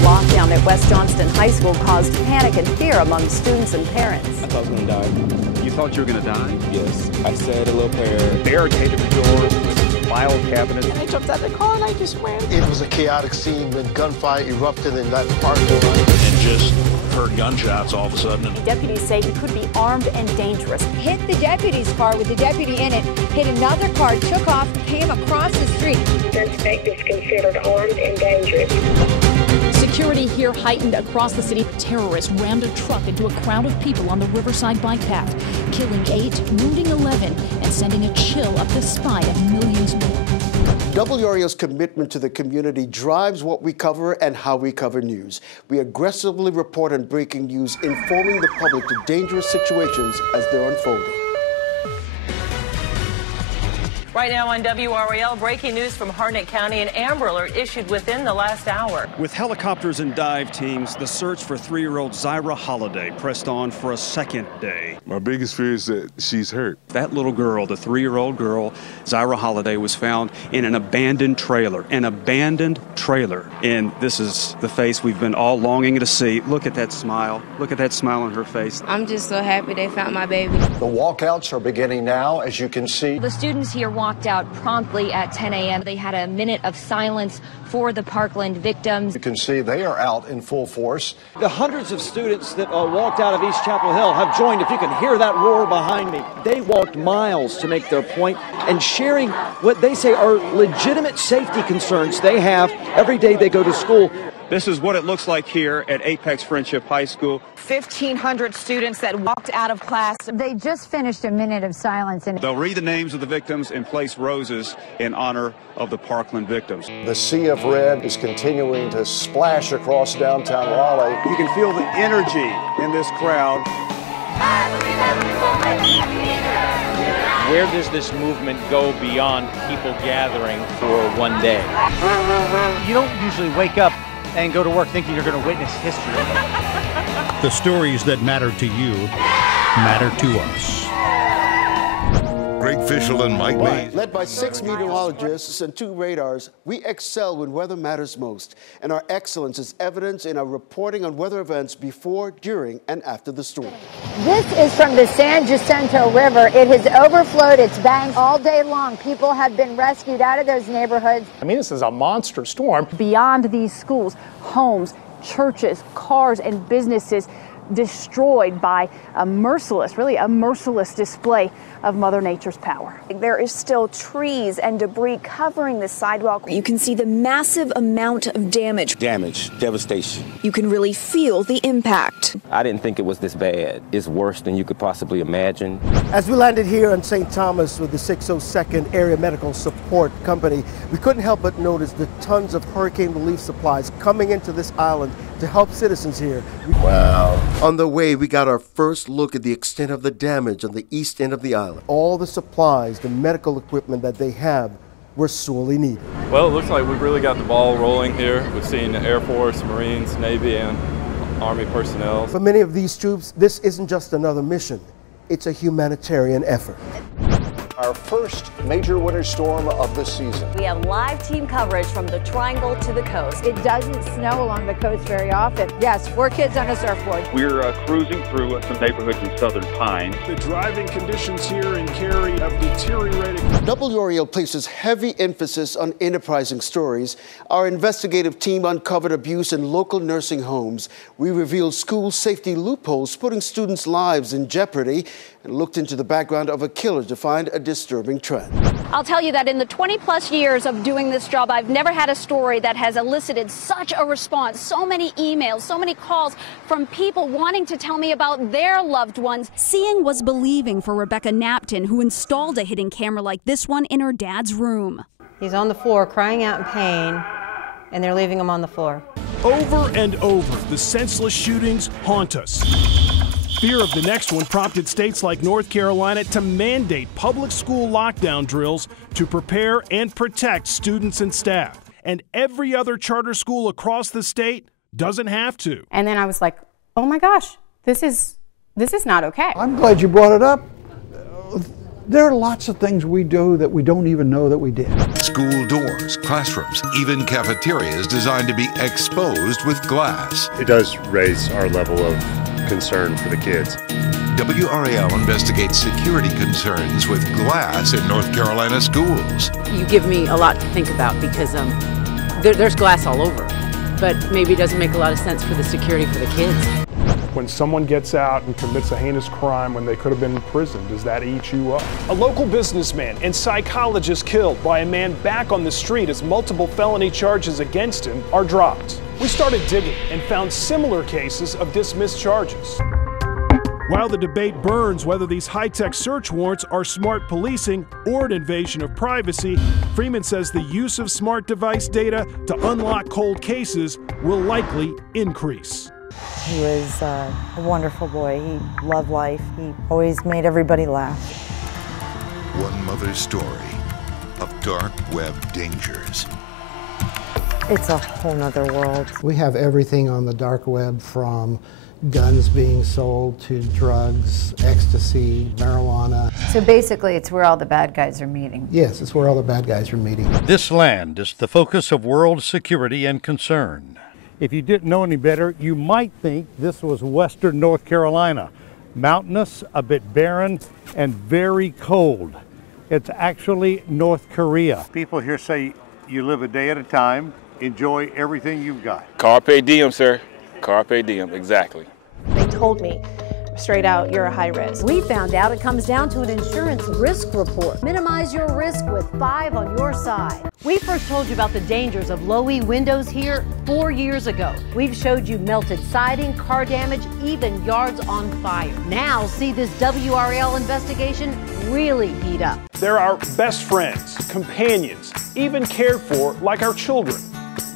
lockdown at West Johnston High School caused panic and fear among students and parents. I thought I was going to die. You thought you were going to die? Yes. I said a little prayer. Barricaded the doors with file cabinets. I jumped out of the car and I just ran. It was a chaotic scene when gunfire erupted in that parking lot. And just heard gunshots all of a sudden. Deputies say he could be armed and dangerous. Hit the deputy's car with the deputy in it, hit another car, took off, came across the street. Suspect is considered armed and dangerous. Security here heightened across the city. Terrorists rammed a truck into a crowd of people on the Riverside bike path, killing 8, wounding 11, and sending a chill up the spine of millions more. WRAL's commitment to the community drives what we cover and how we cover news. We aggressively report on breaking news, informing the public to dangerous situations as they're unfolding. Right now on WRAL, breaking news from Harnett County. An Amber Alert issued within the last hour. With helicopters and dive teams, the search for 3-year-old Zyra Holiday pressed on for a second day. My biggest fear is that she's hurt. That little girl, the 3-year-old girl, Zyra Holiday, was found in an abandoned trailer. An abandoned trailer. And this is the face we've been all longing to see. Look at that smile. Look at that smile on her face. I'm just so happy they found my baby. The walkouts are beginning now, as you can see. The students here walked out promptly at 10 a.m. They had a minute of silence for the Parkland victims. You can see they are out in full force. The hundreds of students that walked out of East Chapel Hill have joined. If you can hear that roar behind me, they walked miles to make their point and sharing what they say are legitimate safety concerns they have every day they go to school. This is what it looks like here at Apex Friendship High School. 1,500 students that walked out of class. They just finished a minute of silence. And they'll read the names of the victims and place roses in honor of the Parkland victims. The sea of red is continuing to splash across downtown Raleigh. You can feel the energy in this crowd. Where does this movement go beyond people gathering for one day? You don't usually wake up and go to work thinking you're going to witness history. The stories that matter to you matter to us. Greg Fishel and Mike Mays. Led by 6 meteorologists and 2 radars, we excel when weather matters most. And our excellence is evident in our reporting on weather events before, during, and after the storm. this is from the San Jacinto River. It has overflowed its banks all day long. People have been rescued out of those neighborhoods. I mean, this is a monster storm. Beyond these schools, homes, churches, cars, and businesses destroyed by a merciless display of Mother Nature's power. There is still trees and debris covering the sidewalk. You can see the massive amount of damage. Devastation. You can really feel the impact. I didn't think it was this bad. It's worse than you could possibly imagine. As we landed here in St. Thomas with the 602nd Area Medical Support Company, we couldn't help but notice the tons of hurricane relief supplies coming into this island to help citizens here. Wow. On the way, we got our first look at the extent of the damage on the east end of the island. All the supplies, the medical equipment that they have were sorely needed. Well, it looks like we've really got the ball rolling here. We've seen Air Force, Marines, Navy, and Army personnel. For many of these troops, this isn't just another mission. It's a humanitarian effort. Our first major winter storm of the season. We have live team coverage from the Triangle to the coast. It doesn't snow along the coast very often. Yes, 4 kids on a surfboard. We're cruising through some neighborhoods in Southern Pines. The driving conditions here in Cary have deteriorated. WRAL places heavy emphasis on enterprising stories. Our investigative team uncovered abuse in local nursing homes. We revealed school safety loopholes putting students' lives in jeopardy and looked into the background of a killer to find a disturbing trend. I'll tell you that in the 20-plus years of doing this job, I've never had a story that has elicited such a response, so many emails, so many calls from people wanting to tell me about their loved ones. Seeing was believing for Rebecca Napton, who installed a hidden camera like this one in her dad's room. He's on the floor crying out in pain, and they're leaving him on the floor. Over and over, the senseless shootings haunt us. Fear of the next one prompted states like North Carolina to mandate public school lockdown drills to prepare and protect students and staff. And every other charter school across the state doesn't have to. And then I was like, oh my gosh, this is not okay. I'm glad you brought it up. There are lots of things we do that we don't even know that we did. School doors, classrooms, even cafeterias designed to be exposed with glass. It does raise our level of concern for the kids. WRAL investigates security concerns with glass in North Carolina schools. You give me a lot to think about because there's glass all over, but maybe it doesn't make a lot of sense for the security for the kids. When someone gets out and commits a heinous crime when they could have been in prison, does that eat you up? A local businessman and psychologist killed by a man back on the street as multiple felony charges against him are dropped. We started digging and found similar cases of dismissed charges. While the debate burns whether these high-tech search warrants are smart policing or an invasion of privacy, Freeman says the use of smart device data to unlock cold cases will likely increase. He was a wonderful boy. He loved life. He always made everybody laugh. One mother's story of dark web dangers. It's a whole nother world. We have everything on the dark web, from guns being sold to drugs, ecstasy, marijuana. So basically, it's where all the bad guys are meeting. Yes, it's where all the bad guys are meeting. This land is the focus of world security and concern. If you didn't know any better, you might think this was western North Carolina. Mountainous, a bit barren, and very cold. It's actually North Korea. People here say you live a day at a time, enjoy everything you've got. Carpe diem, sir. Carpe diem, exactly. They told me straight out, you're a high risk. We found out it comes down to an insurance risk report. Minimize your risk with 5 on your side. We first told you about the dangers of low-E windows here 4 years ago. We've showed you melted siding, car damage, even yards on fire. Now see this WRAL investigation really heat up. They're our best friends, companions, even cared for like our children.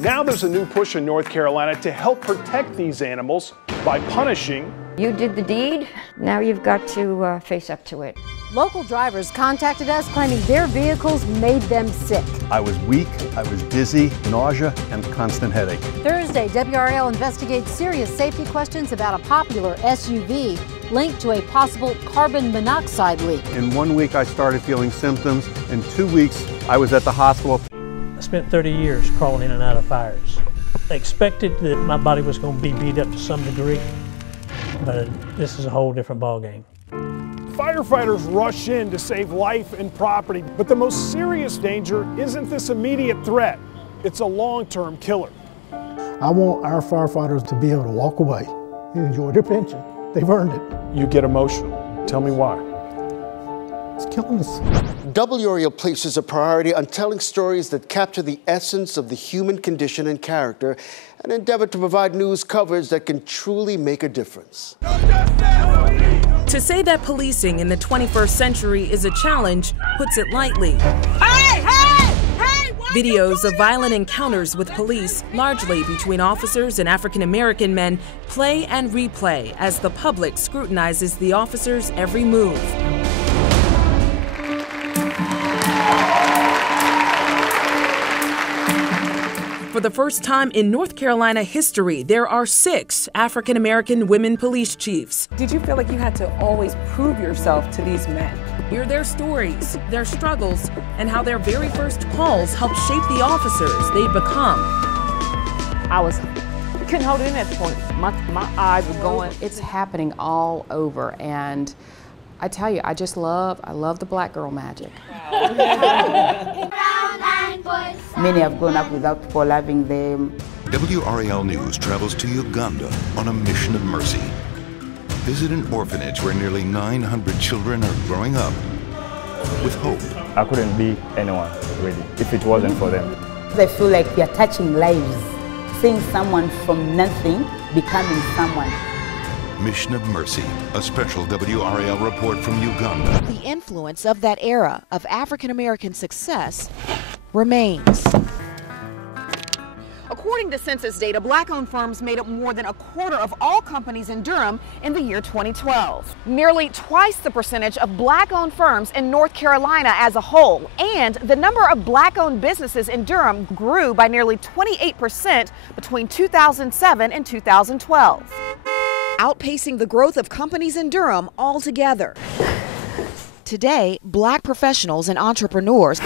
Now there's a new push in North Carolina to help protect these animals by punishing. You did the deed, now you've got to face up to it. Local drivers contacted us claiming their vehicles made them sick. I was weak, I was dizzy, nausea, and constant headache. Thursday, WRAL investigates serious safety questions about a popular SUV linked to a possible carbon monoxide leak. In 1 week, I started feeling symptoms. In 2 weeks, I was at the hospital. I spent 30 years crawling in and out of fires. I expected that my body was going to be beat up to some degree, but this is a whole different ballgame. Firefighters rush in to save life and property, but the most serious danger isn't this immediate threat. It's a long-term killer. I want our firefighters to be able to walk away and enjoy their pension. They've earned it. You get emotional. Tell me why. It's killing us. WRAL places a priority on telling stories that capture the essence of the human condition and character, and endeavor to provide news coverage that can truly make a difference. To say that policing in the 21st century is a challenge puts it lightly. Videos of violent encounters with police, largely between officers and African-American men, play and replay as the public scrutinizes the officers' every move. For the first time in North Carolina history, there are 6 African-American women police chiefs. Did you feel like you had to always prove yourself to these men? Hear their stories, their struggles, and how their very first calls helped shape the officers they'd become. Couldn't hold it in at the point. My eyes were going. It's happening all over, and I tell you, I love the black girl magic. Many have grown up without people loving them. WRAL News travels to Uganda on a mission of mercy. Visit an orphanage where nearly 900 children are growing up with hope. I couldn't be anyone, really, if it wasn't for them. They feel like we are touching lives, seeing someone from nothing becoming someone. Mission of Mercy, a special WRAL report from Uganda. The influence of that era of African-American success remains. According to census data, black-owned firms made up more than a quarter of all companies in Durham in the year 2012. Nearly twice the percentage of black-owned firms in North Carolina as a whole, and the number of black-owned businesses in Durham grew by nearly 28% between 2007 and 2012. Outpacing the growth of companies in Durham altogether. Today, Black professionals and entrepreneurs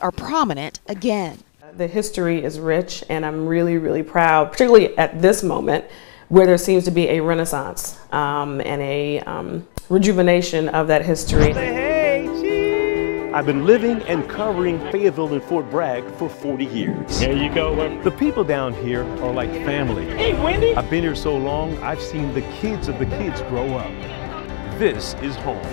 are prominent again. The history is rich, and I'm really, really proud, particularly at this moment where there seems to be a renaissance and a rejuvenation of that history. I've been living and covering Fayetteville and Fort Bragg for 40 years. There you go. The people down here are like family. Hey, Wendy! I've been here so long, I've seen the kids of the kids grow up. This is home.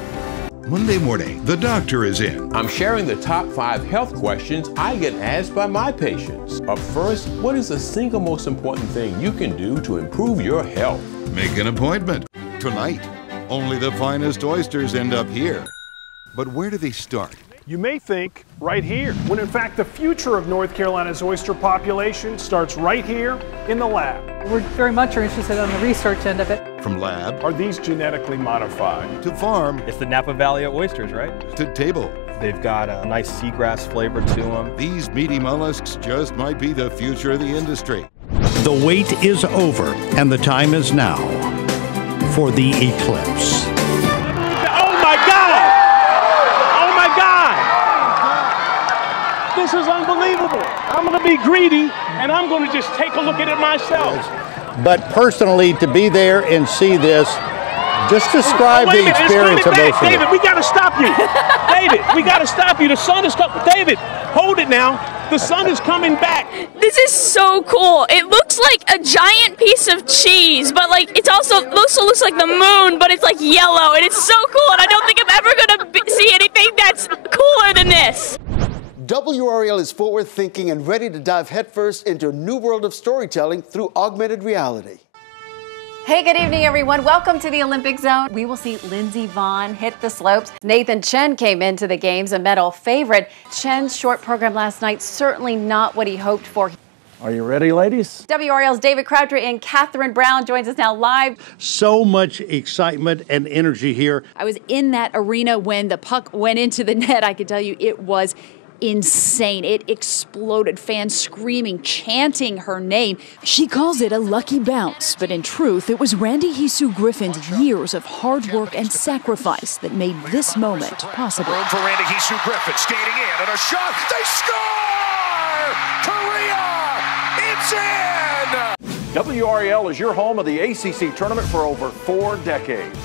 Monday morning, the doctor is in. I'm sharing the top 5 health questions I get asked by my patients. Up first, what is the single most important thing you can do to improve your health? Make an appointment. Tonight, only the finest oysters end up here. But where do they start? You may think right here, when in fact the future of North Carolina's oyster population starts right here in the lab. We're very much interested on the research end of it. From lab. Are these genetically modified? To farm. It's the Napa Valley oysters, right? To table. They've got a nice seagrass flavor to them. These meaty mollusks just might be the future of the industry. The wait is over, and the time is now for the eclipse. Oh my God! Oh my God! This is unbelievable. I'm going to be greedy, and I'm going to just take a look at it myself. But personally, to be there and see this, just describe the experience emotionally. David, we got to stop you. David, we got to stop you. The sun is coming. David, hold it now. The sun is coming back. This is so cool. It looks like a giant piece of cheese, but like it also looks like the moon, but it's like yellow, and it's so cool. And I don't think I'm ever going to see anything that's cooler than this. WRAL is forward thinking and ready to dive headfirst into a new world of storytelling through augmented reality. Hey, good evening, everyone. Welcome to the Olympic Zone. We will see Lindsey Vonn hit the slopes. Nathan Chen came into the games, a medal favorite. Chen's short program last night, certainly not what he hoped for. Are you ready, ladies? WRAL's David Crabtree and Catherine Brown joins us now live. So much excitement and energy here. I was in that arena when the puck went into the net. I can tell you it was insane. It exploded. Fans screaming, chanting her name. She calls it a lucky bounce, but in truth, it was Randy Hisu Griffin's years of hard work and sacrifice that made this moment possible. Room for Randy Hisu Griffin, skating in, and a shot. They score! Korea! It's in! WRAL is your home of the ACC tournament for over 4 decades.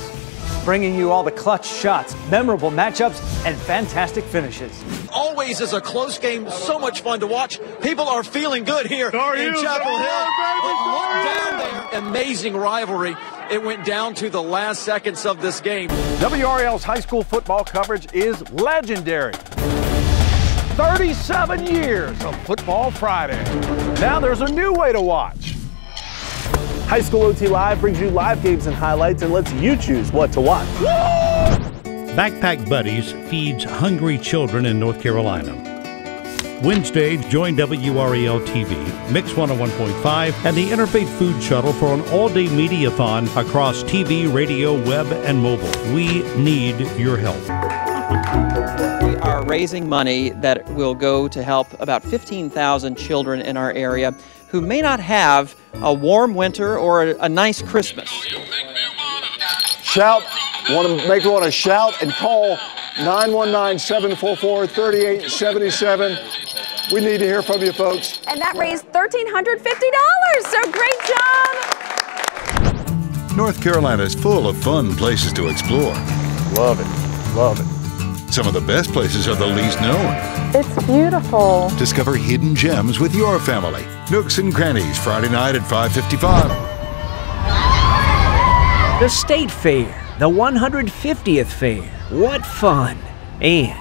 Bringing you all the clutch shots, memorable matchups, and fantastic finishes. Always is a close game, so much fun to watch. People are feeling good here in Chapel Hill. But look down there, amazing rivalry. It went down to the last seconds of this game. WRAL's high school football coverage is legendary. 37 years of Football Friday. Now there's a new way to watch. High School OT Live brings you live games and highlights and lets you choose what to watch. Backpack Buddies feeds hungry children in North Carolina. Wednesday, join WRAL TV, Mix 101.5, and the Interfaith Food Shuttle for an all-day mediathon across TV, radio, web, and mobile. We need your help. We are raising money that will go to help about 15,000 children in our area who may not have a warm winter or a nice Christmas. Shout, make me want to shout and call 919-744-3877. We need to hear from you folks. And that raised $1,350, so great job. North Carolina's full of fun places to explore. Love it, love it. Some of the best places are the least known. It's beautiful. Discover hidden gems with your family. Nooks and Crannies, Friday night at 5:55. The State Fair, the 150th fair. What fun and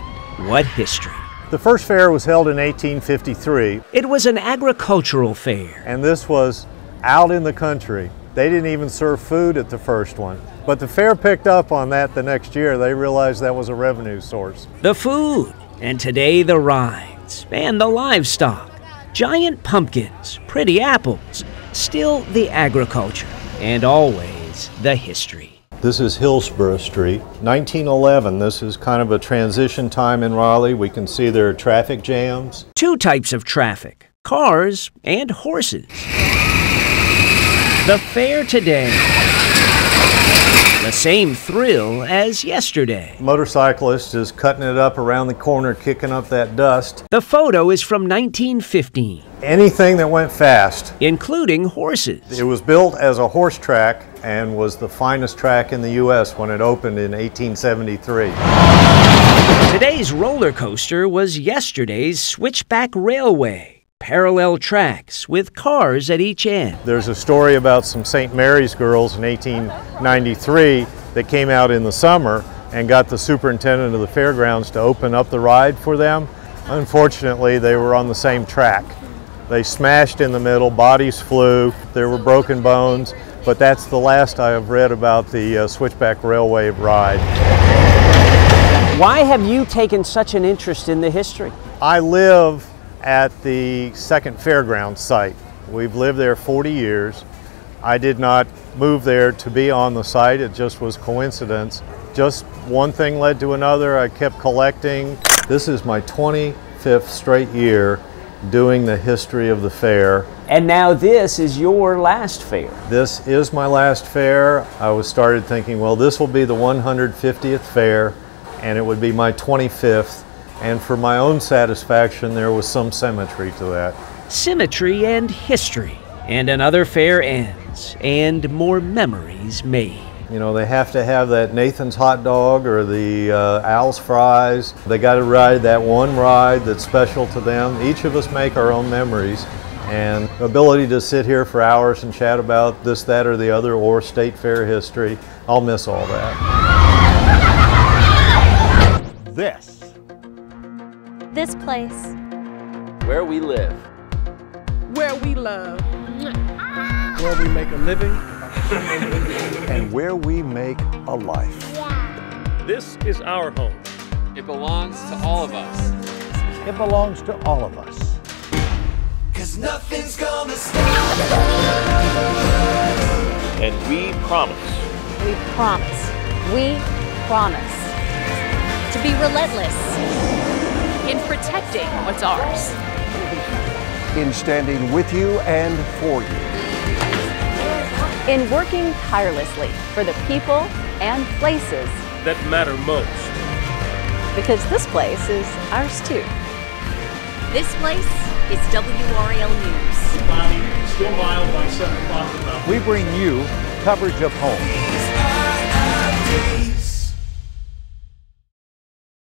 what history. The first fair was held in 1853. It was an agricultural fair. And this was out in the country. They didn't even serve food at the first one. But the fair picked up on that the next year. They realized that was a revenue source. The food, and today the rides, and the livestock. Giant pumpkins, pretty apples, still the agriculture, and always the history. This is Hillsborough Street, 1911. This is kind of a transition time in Raleigh. We can see there are traffic jams. 2 types of traffic, cars and horses. The fair today The same thrill as yesterday. Motorcyclist is cutting it up around the corner, kicking up that dust. The photo is from 1915. Anything that went fast. Including horses. It was built as a horse track and was the finest track in the U.S. when it opened in 1873. Today's roller coaster was yesterday's switchback railway. Parallel tracks with cars at each end. There's a story about some St. Mary's girls in 1893 that came out in the summer and got the superintendent of the fairgrounds to open up the ride for them. Unfortunately, they were on the same track. They smashed in the middle, bodies flew, there were broken bones, but that's the last I have read about the switchback railway ride. Why have you taken such an interest in the history? I live at the second fairground site. We've lived there 40 years. I did not move there to be on the site, it just was coincidence. Just one thing led to another, I kept collecting. This is my 25th straight year doing the history of the fair. And now this is your last fair. This is my last fair. I started thinking, well, this will be the 150th fair, and it would be my 25th. And for my own satisfaction, there was some symmetry to that. Symmetry and history. And another fair ends, and more memories made. You know, they have to have that Nathan's hot dog or the Al's fries. They got to ride that one ride that's special to them. Each of us make our own memories. And the ability to sit here for hours and chat about this, that, or the other, or state fair history, I'll miss all that. This place. Where we live. Where we love. Where we make a living. And where we make a life. This is our home. It belongs to all of us. It belongs to all of us. 'Cause nothing's gonna stop us. And we promise. We promise. We promise. To be relentless. In protecting what's ours. In standing with you and for you. In working tirelessly for the people and places that matter most. Because this place is ours too. This place is WRAL News. Body still mild by 7 o'clock. We bring you coverage of home.